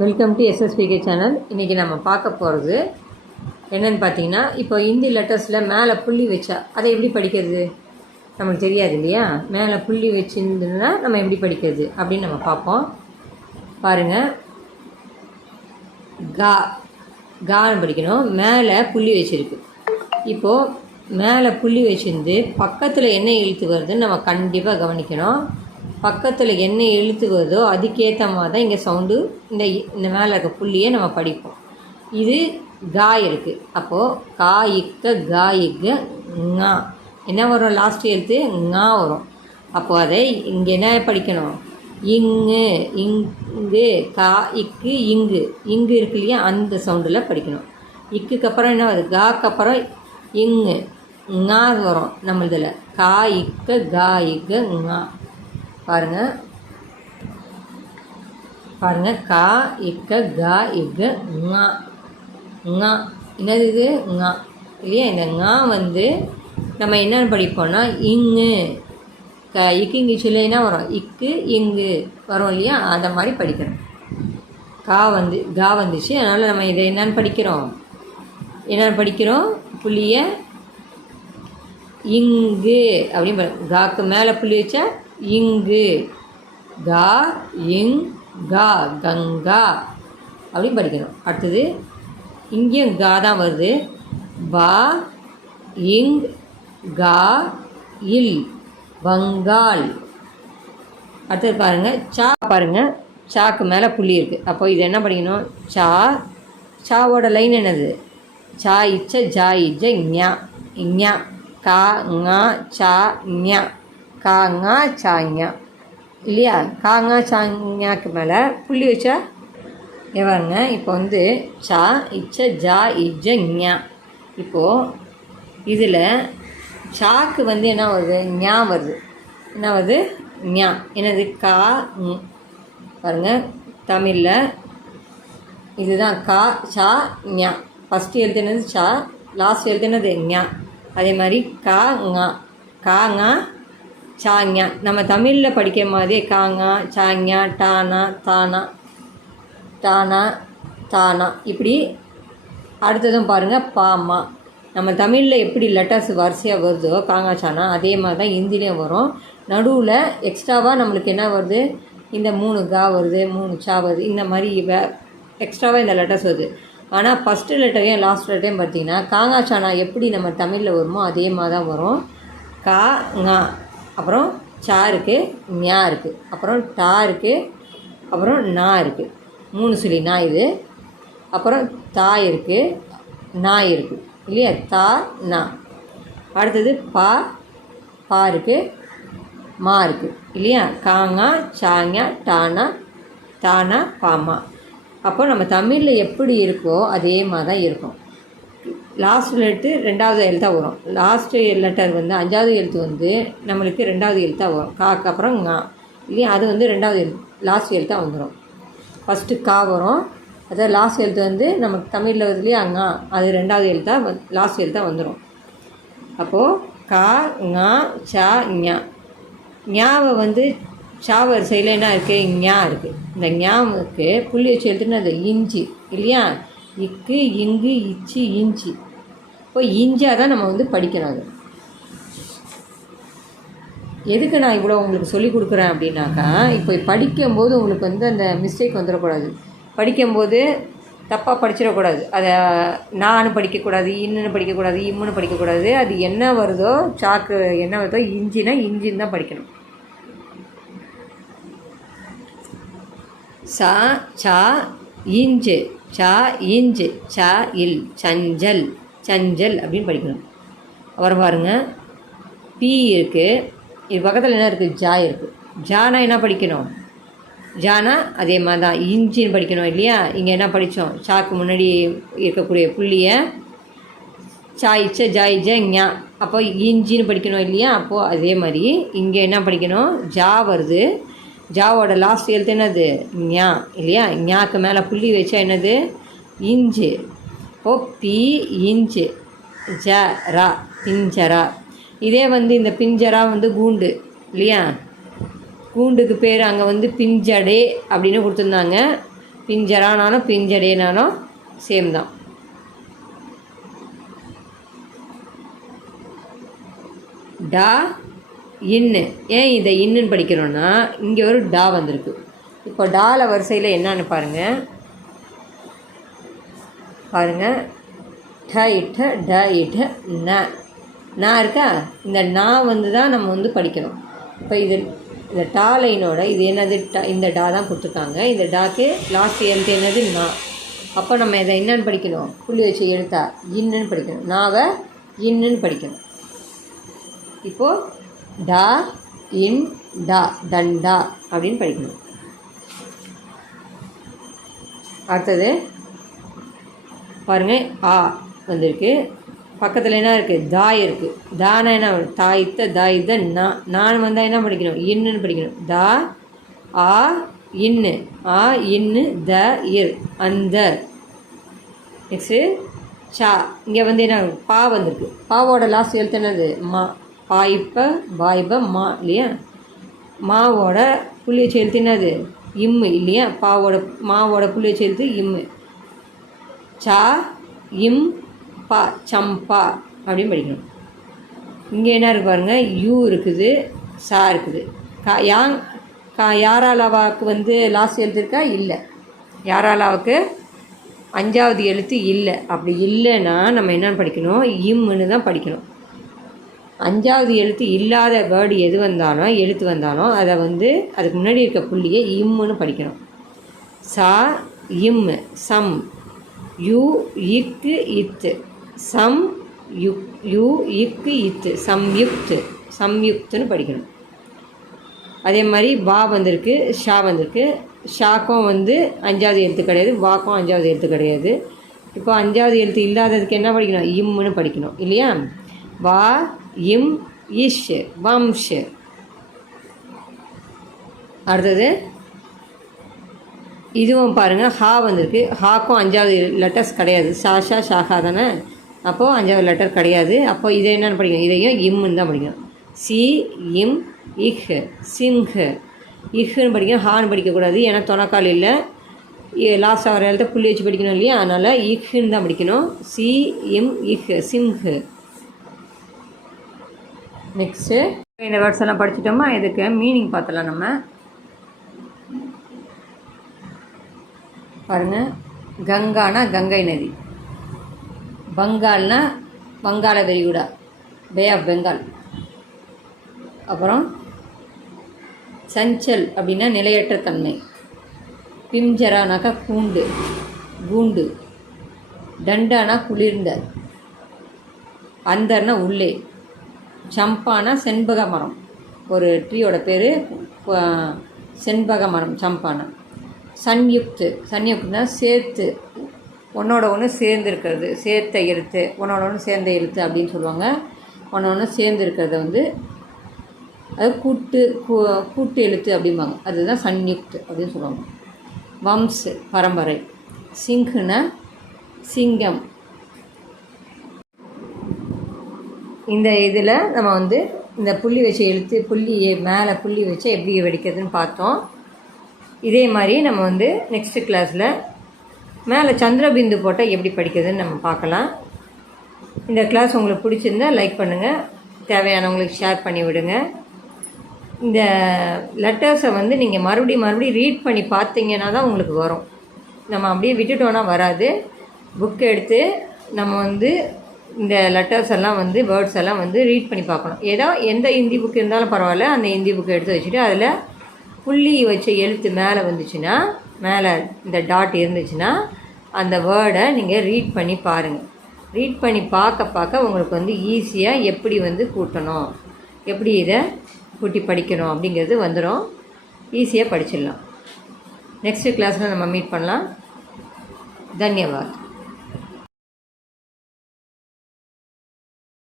Welcome to எஸ்எஸ்பிகே channel. இன்றைக்கி நம்ம பார்க்க போகிறது என்னென்னு பார்த்தீங்கன்னா, இப்போ ஹிந்தி லெட்டர்ஸில் மேலே புள்ளி வச்சா அதை எப்படி படிக்கிறது நமக்கு தெரியாது இல்லையா. மேலே புள்ளி வச்சுருந்துன்னா நம்ம எப்படி படிக்கிறது அப்படின்னு நம்ம பார்ப்போம். பாருங்கள், கா கான்னு படிக்கணும். மேலே புள்ளி வச்சுருக்கு. இப்போது மேலே புள்ளி வச்சுருந்து பக்கத்தில் என்ன எழுத்து வருதுன்னு நம்ம கண்டிப்பாக கவனிக்கணும். பக்கத்தில் என்ன எழுத்து வருதோ அதுக்கேற்ற மாதிரி தான் இங்கே சவுண்டு இந்த மேலே இருக்க புள்ளியை நம்ம படிப்போம். இது கா இருக்குது. அப்போது கா இக்க கா இக்க ஙா என்ன வரும்? லாஸ்ட் எழுத்து ஙா வரும். அப்போது அதை இங்கே என்ன படிக்கணும்? இங்கு இங்கு கா இக்கு இங்கு இங்கு இருக்கு இல்லையா, அந்த சவுண்டில் படிக்கணும். இக்குக்கு அப்புறம் என்ன வருது? காக்கு அப்புறம் இங்கு ஙா வரும் நம்மளதில். கா இக்க கா இக்க ஙா. பாருங்கள் கா இக்க கா இக்க ஙா ஙா. என்னது இது? ஙா இல்லையா. இந்த ஞா நம்ம என்னென்னு படிப்போம்னா இங்கு இக்கு இங்கிலீஷில் என்ன வரும்? இக்கு இங்கு வரும் இல்லையா, அந்த மாதிரி படிக்கணும். கா வந்துச்சு. அதனால் நம்ம இதை என்னென்னு படிக்கிறோம்? புள்ளியை இங்கு அப்படின்னு காக்கு மேலே புள்ளி வச்சா இங்கு கா இங் கா கங்கா அப்படின்னு படிக்கணும். அடுத்தது இங்கேயும் கா தான் வருது. பா இங் கா இல் வங்கால். அடுத்தது பாருங்கள், சாக்கு மேலே புள்ளி இருக்குது. அப்போ இது என்ன படிக்கணும்? சாவோட லைன் என்னது? சா இச்ச ஜா இஜ ஞா ஞா கா ஞா சா ஞா கா ஞா சா ஞா இல்லையா. கா ஞா சா ஞாக்கு மேலே புள்ளி வச்சா எவாருங்க. இப்போ சா இச்ச ஜா இஜ ஞா. இப்போது இதில் சாக்கு என்ன வருது? ஞா வருது. என்ன வருது? ஞா. என்னது? கா பாருங்கள், தமிழில் இதுதான் கா சா ஞா. ஃபஸ்ட்டு எழுத்து என்னது? சா. லாஸ்ட் எழுத்து என்னது? ஞா. அதே மாதிரி கா ஞா சா ஞா. நம்ம தமிழில் படிக்கிற மாதிரியே காங்கா சாஞா டானா தானா டானா தானா இப்படி. அடுத்ததும் பாருங்கள் பாமா. நம்ம தமிழில் எப்படி லெட்டர்ஸ் வரிசையாக வருதோ காங்கா சானா, அதே மாதிரி தான் ஹிந்திலையும் வரும். நடுவில் எக்ஸ்ட்ராவாக நம்மளுக்கு என்ன வருது? இந்த 3 கா வருது, 3 சா வருது. இந்த மாதிரி எக்ஸ்ட்ராவாக இந்த லெட்டர்ஸ் வருது. ஆனால் ஃபஸ்ட்டு லெட்டரையும் லாஸ்ட் லெட்டரையும் பார்த்தீங்கன்னா காங்கா சானா எப்படி நம்ம தமிழில் வருமோ அதே மாதிரி தான் வரும். கா ஞா, அப்புறம் சா இருக்குது, ஞா இருக்குது, அப்புறம் டா இருக்குது, அப்புறம் நா இருக்குது. 3 சொல்லி நா இது. அப்புறம் தா இருக்குது, நா இருக்குது இல்லையா. தா நா. அடுத்தது பா இருக்குது, மா இருக்குது இல்லையா. காங்கா சாங்கா டானா தானா பாமா. அப்போ நம்ம தமிழில் எப்படி இருக்கோ அதே மாதிரி தான் இருக்கும். லாஸ்ட் லெட்டர் 2வது எழுத்தாக வரும். லாஸ்ட்டு லெட்டர் 5வது எழுத்து நம்மளுக்கு 2வது எழுத்தாக வரும். காக்கு அப்புறம் ஞா இல்லையா. அது 2வது லாஸ்ட் எழுத்தாக வந்துடும். ஃபஸ்ட்டு கா வரும். அதாவது லாஸ்ட் எழுத்து நமக்கு தமிழில் வருது இல்லையா ஞா, அது 2வது எழுத்தாக லாஸ்ட் எழுத்தாக வந்துடும். அப்போது கா ஞா சா ஞா. ஞாவை சா வரிசையில் என்ன இருக்குது? ஞா இருக்குது. இந்த ஞாவுக்கு புள்ளி வச்சு எழுத்துன்னு அது இஞ்சி இல்லையா. இக்கு இங்கு இச்சி இஞ்சி. இப்போ இஞ்சியாக தான் நம்ம படிக்கணும். அது எதுக்கு நான் இவ்வளோ உங்களுக்கு சொல்லிக் கொடுக்குறேன் அப்படின்னாக்கா, இப்போ படிக்கும்போது உங்களுக்கு அந்த மிஸ்டேக் வந்துடக்கூடாது. படிக்கும்போது தப்பாக படிச்சிடக்கூடாது. அதை நான்னு படிக்கக்கூடாது, இன்னுன்னு படிக்கக்கூடாது, இம்முன்னு படிக்கக்கூடாது. அது என்ன வருதோ சாக்கு என்ன வருதோ இஞ்சின்னா இஞ்சின்னு தான் படிக்கணும். சா சா இஞ்சு சா இஞ்சு சா இல் சஞ்சல் சஞ்சல் அப்படின்னு படிக்கணும். அப்புறம் பாருங்கள், பி இருக்குது. இது பக்கத்தில் என்ன இருக்குது? ஜா இருக்குது. ஜானா என்ன படிக்கணும்? ஜானா அதே மாதிரி தான் இஞ்சின்னு படிக்கணும் இல்லையா. இங்கே என்ன படித்தோம்? சாக்கு முன்னாடி இருக்கக்கூடிய புள்ளியை சா இச்ச ஜா இஜ ஞா. அப்போ இஞ்சின்னு படிக்கணும் இல்லையா. அப்போது அதே மாதிரி இங்கே என்ன படிக்கணும்? ஜா வருது. ஜாவோட லாஸ்ட் எழுத்து என்னது? ஞா இல்லையா. ஞாக்கு மேலே புள்ளி வச்சா என்னது? இஞ்சு. ஓ பி இஞ்சு ஜ ரா பிஞ்சரா. இதே இந்த பிஞ்சரா கூண்டு இல்லையா. கூண்டுக்கு பேர் அங்கே பிஞ்சடே அப்படின்னு கொடுத்துருந்தாங்க. பிஞ்சரானாலும் பிஞ்சடேனாலும் சேம் தான். டா இன்னு. ஏன் இதை இன்னுன்னு படிக்கிறோன்னா இங்கே ஒரு டா வந்திருக்கு. இப்போ டால வரிசையில் என்னன்னு பாருங்கள். ட இட்ட ட இட்ட ந இருக்கா. இந்த நா வந்து தான் நம்ம வந்து படிக்கணும். இப்போ இந்த டா லைனோட இது என்னது இந்த டா தான் கொடுத்துருக்காங்க. இந்த டாக்கு லாஸ்ட் எழுத்து என்னது நா. அப்போ நம்ம இதை என்னன்னு படிக்கணும், புள்ளி வச்சு எழுத்தா இன்னுன்னு படிக்கணும். நாவை இன்னுன்னு படிக்கணும். இப்போது டா இன் டா தண்டா அப்படின்னு படிக்கணும். அடுத்தது பாருங்கள் ஆ வந்திருக்கு. பக்கத்தில் என்ன இருக்குது, தாய் இருக்குது. தானா என்ன தாய்த்த தாய்த நான் வந்தால் என்ன படிக்கணும், இன்னுன்னு படிக்கணும். தா ஆ இன்னு ஆ இன்னு த இர் அந்த. நெக்ஸ்ட்டு சா. இங்கே வந்து என்ன பா வந்திருக்கு. பாவோட லாஸ்ட் எழுத்து என்னது மா. பாய்ப்ப பாய்ப மா இல்லையா. மாவோட புள்ளி வச்சு எழுத்து என்னது இம்மு இல்லையா. மாவோட புள்ளி வச்சு எழுத்து இம்மு. சா இம் பா சம்பா அப்படின்னு படிக்கணும். இங்கே என்ன இருக்குது பாருங்கள், யூ இருக்குது, சா இருக்குது. யாராலாவாவுக்கு வந்து லாஸ்ட் எழுத்து இருக்கா, இல்லை. யாராலாவுக்கு 5வது எழுத்து இல்லை. அப்படி இல்லைன்னா நம்ம என்னென்னு படிக்கணும், இம்முன்னு தான் படிக்கணும். 5வது எழுத்து இல்லாத வேர்டு எது வந்தாலும் எழுத்து வந்தாலும் அதை வந்து அதுக்கு முன்னாடி இருக்க புள்ளியை இம்முன்னு படிக்கணும். சா இம் சம். யூ இக்கு இத்து சம் யூ இக்கு இத்து சம்யுக்துன்னு படிக்கணும். அதே மாதிரி வா வந்திருக்கு, ஷா வந்திருக்கு. ஷாக்கும் வந்து 5வது எழுத்து கிடையாது, வாக்கும் 5வது எழுத்து கிடையாது. இப்போ 5வது எழுத்து இல்லாததுக்கு என்ன படிக்கணும், இம்முன்னு படிக்கணும் இல்லையா. வா இம் இஷ் வம்ஷ். அடுத்தது இதுவும் பாருங்கள், ஹா வந்திருக்கு. ஹாக்கும் 5வது லெட்டர்ஸ் கிடையாது. ஷாஷா ஷாஹா தானே. அப்போது 5வது லெட்டர் கிடையாது. அப்போ இதை என்னென்னு படிக்கணும், இதையும் இம்முன்னு தான் படிக்கணும். சி இம் இஹ் சிம்ஹ். இஹ்ன்னு படிக்கணும், ஹான்னு படிக்கக்கூடாது. ஏன்னா தொணக்கால் இல்லை, லாஸ்ட் ஆகிற எழுத்த புள்ளி வச்சு படிக்கணும் இல்லையா. அதனால் இஹ்ன்னு தான் படிக்கணும். சி இம் இஹ் சிம்ஹ். நெக்ஸ்ட்டு இந்த வேர்ட்ஸ் எல்லாம் படிச்சிட்டோமா. இதுக்கு மீனிங் பார்த்தலாம் நம்ம. பாருங்கள், கங்கானா கங்கை நதி. பங்கால்னா வங்காள விரிகுடா, பே ஆஃப் பெங்கால். அப்புறம் சஞ்சல் அப்படின்னா நிலையற்ற தன்மை. பிஞ்சரானாக்கா கூண்டு. டண்டானா குளிர்ந்த. அந்தர்னா உள்ளே. சம்பானா செண்பக மரம். ஒரு ட்ரீயோட பேர் செண்பக மரம் சம்பானா. சன்யுக்துனா சேர்த்து, ஒன்றோட ஒன்று சேர்ந்து இருக்கிறது, சேர்த்த எழுத்து, ஒன்றோட ஒன்று சேர்ந்த எழுத்து அப்படின்னு சொல்லுவாங்க. ஒன்று சேர்ந்து இருக்கிறத வந்து அது கூட்டு எழுத்து அப்படிம்பாங்க. அதுதான் சன்யுக்த் அப்படின்னு சொல்லுவாங்க. வம்ஸ் பரம்பரை. சிங்குனா சிங்கம். இந்த இதில் நம்ம வந்து இந்த புள்ளி வச்ச எழுத்து மேலே புள்ளி வச்சு எப்படி வெடிக்கிறதுன்னு பார்த்தோம். இதே மாதிரி நம்ம வந்து நெக்ஸ்ட்டு கிளாஸில் மேலே சந்திரபிந்து போட்டால் எப்படி படிக்கிறதுன்னு நம்ம பார்க்கலாம். இந்த கிளாஸ் உங்களுக்கு பிடிச்சிருந்தால் லைக் பண்ணுங்கள், தேவையானவங்களுக்கு ஷேர் பண்ணி விடுங்க. இந்த லெட்டர்ஸை வந்து நீங்கள் மறுபடியும் ரீட் பண்ணி பார்த்தீங்கன்னா தான் உங்களுக்கு வரும். நம்ம அப்படியே விட்டுட்டோன்னா வராது. புக் எடுத்து நம்ம வந்து இந்த லெட்டர்ஸ் எல்லாம் வந்து வேர்ட்ஸ் எல்லாம் வந்து ரீட் பண்ணி பார்க்கணும். எந்த ஹிந்தி புக் இருந்தாலும் பரவாயில்ல, அந்த ஹிந்தி புக்கை எடுத்து வச்சுட்டு அதில் புள்ளி வச்ச எழுத்து மேலே வந்துச்சுன்னா, மேலே இந்த டாட் இருந்துச்சுன்னா அந்த வேர்டை நீங்கள் ரீட் பண்ணி பாருங்கள். ரீட் பண்ணி பார்க்க உங்களுக்கு வந்து ஈஸியாக எப்படி வந்து கூட்டணும், எப்படி இதை கூட்டி படிக்கணும் அப்படிங்கிறது வந்துடும். ஈஸியாக படிச்சிடலாம். நெக்ஸ்ட்டு கிளாஸில் நம்ம மீட் பண்ணலாம். தன்யவாத்.